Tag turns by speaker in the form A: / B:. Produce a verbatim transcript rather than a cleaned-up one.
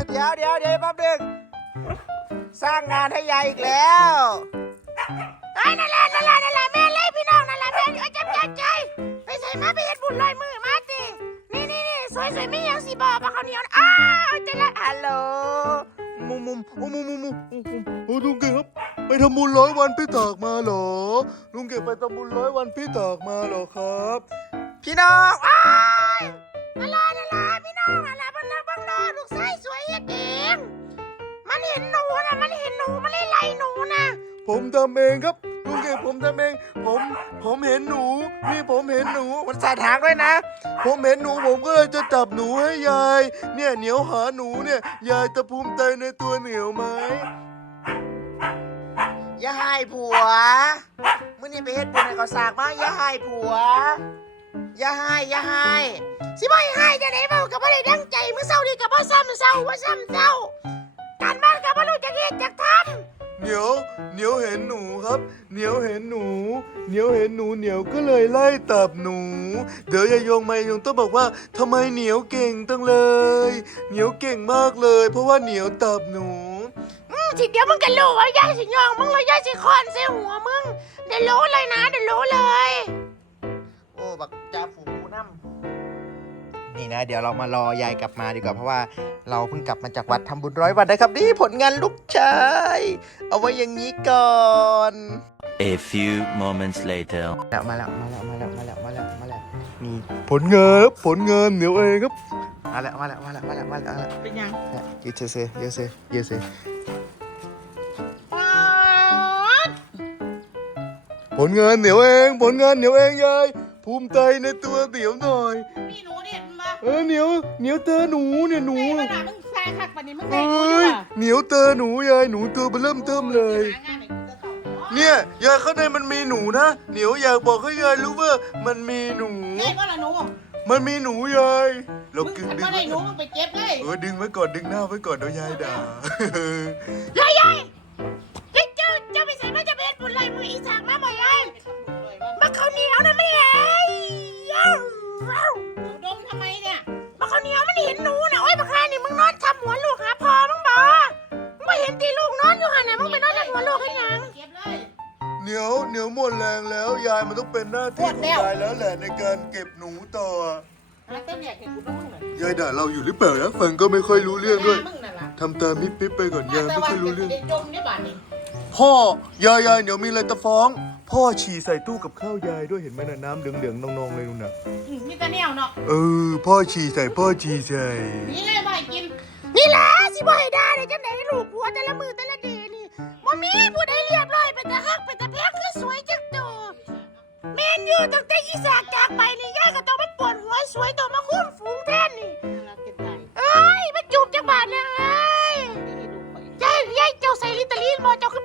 A: เดี๋ยวเดี๋ยวเดี๋ยวแป๊บนึงสร้างงานให้ยายอีกแล้วไอ้นั่นแหละนั่นแหละนั่นแหละแม่เลยพี่น้องนั่นแหละแม่เอ้ยจับใจใจไปใส่มาไปเฮ็ดบุญลอยมือมาสินี่นี่นี่สวยสวยไม่ยังสิบอกปะเขาวเหนียวอ้าวเจ๊ละฮัลโหลมุมมุมมุมมุมมุมมุมโอ้ลุงเก่งครับไปทำบุญร้อยวันพี่ตากมาเหรอลุงเก่งไปทำบุญร้อยวันพี่ตากมาเหรอครับพี่น้องอ้ายนั่นแหละนั่นแหละพี่น้องนั่นแหละบังนาบังนาลูกชายสวยเฮ็ดเองมันเห็นหนูนะมันเห็นหนูมันเลยไล่หนูนะผมทำเองครับลุงเก่งผมทำเองผมผมเห็นหนูนี่ผมเห็นหนูมันสาดหางด้วยนะผมเห็นหนูผมก็เลยจะจับหนูให้ยายเนี่ยเหนียวหาหนูเนี่ยยายจะภูมิใจในตัวเหนียวไหมอย่าให้ผัวมื่อนี้ไปเฮ็ดบุญให้เขาสากมาอย่าให้ผัวอย่าให้อย่าให้สิบ่ให้จะไหนเบากับบ่ได้ดังใจมื้อเช้านี้กับบ่ซ้ำเช้าว่าซ้ำเช้าการบ้านกับบ่รู้จักเฮ็ดจักทำเหนียวเหนียวเห็นหนูครับเหนียวเห็นหนูเหนียวเห็นหนูเหนียวก็เลยไล่ตับหนูเดี๋ยวยายยงมายงต้องบอกว่าทำไมเหนียวเก่งตั้งเลยเหนียวเก่งมากเลยเพราะว่าเหนียวตับหนูทีเดียวมึงก็รู้ว่ายายสิยองมึงเลยยายสิคอนใส่หัวมึงเดี๋ยวรู้เลยนะเดี๋ยวรู้เลยโอ้บักจ่าฝูน้ำนี่นะเดี๋ยวเรามารอยายกลับมาดีกว่าเพราะว่าเราเพิ่งกลับมาจากวัดทำบุญร้อยวันนะครับนี่ผลงานลูกชายเอาไว้อย่างนี้ก่อน
B: A few moments later
A: แล้วมาแล้วมาแล้วมาแล้วมาแล้วมาแล้วมาแล้วนี่ผลงานผลงานเหนียวเองครับมาแล้วมาแล้วมาแล้วมาแล้วมาแล้วมาแล้วเป็นยังเยอะเซ่เยอะเซ่เยอะเซ่ผลงานเหนียวเองผลงานเหนียวเองยายภูมิใจในตัวเหนียวหน่อย
C: มีหนูเด็ดมา
A: เออเหนียวเหนียวเตอหนูเนี่ยหนู
C: มึงแซ่คักปันนี้มึง
A: เอ
C: ได้ดู
A: ้
C: อยู่
A: ยเหนียวเตอหนูยายหนูตัวเริ่มเติมเลยเนี่ยยายข้างในมันมีหนูนะเหนียวอยากบอกให้ยายรู้ว่ามันมีหนู
C: ได้ป่ะล่ะหนู
A: มันมีหนูยายเรากึ่งดึง
C: ไม่ได้หนูมึงไปเก็บเลย
A: เออดึงไว้ก่อนดึงหน้าไว้ก่อนเดี๋ยวยายด่าย
C: ายยายเจ้าเจ้าไปใส่มาจะเป็นบุญลอยมืออีสากมาบ่ยายมาข้าวเหนียวนะไม่เห็นดมทำไมเนี่ยมาข้าวเหนียวมันเห็นหนูนะโอ้ยบักแค่นี่มึงนอนทำหัวลูกหาพอมึงบ่มึงไม่เห็นตีลูกนอนอยู่หันไหนมึงไปนอนทำหัวลูกให้ยัง
A: เหนียวเหนียวหมดแรงแล้วยายมันต้องเป็นหน้าที่ของยายแล้วแหละในการเก็บหนูต่อยายด่าเราอยู่หรือเปล่านะฟังก็ไม่ค่อยรู้เรื่องด้วยทำตามมิปปิ๊บไปก่อนยายไม่ค่อยรู้เรื่องพ่อยายยายเดี๋ยวมีอะไรจะฟ้องพ่อฉี่ใส่ตู้กับข้าวยายด้วยเห็นไหมน่ะน้ำเหลืองๆนองๆเลยนู่นน่ะ
C: มีแต่แนวเนาะ
A: เออพ่อฉี่ใส่พ่อฉี่ใส่
C: นี่เลยบ่ให้กินนี่แหละสิบ่ให้ด่าได้จังได๋ลูกผัวแต่ละมือแต่ละเดนี่บ่มีผู้ใดเรียบร้อยเป็นตาฮักเป็นตาแพงคือสวยจังโตแม่นอยู่ตั้งแต่อีสากจากไปนี่ยายก็ต้องมาปวดหัวสวยตัวมาคุ้มฝูงแทนนี่เอ้ยมาจูบจังบาดเลยเอ้ยยายยายเจ้าใส่ลิตาลีนบ่เจ้าคือ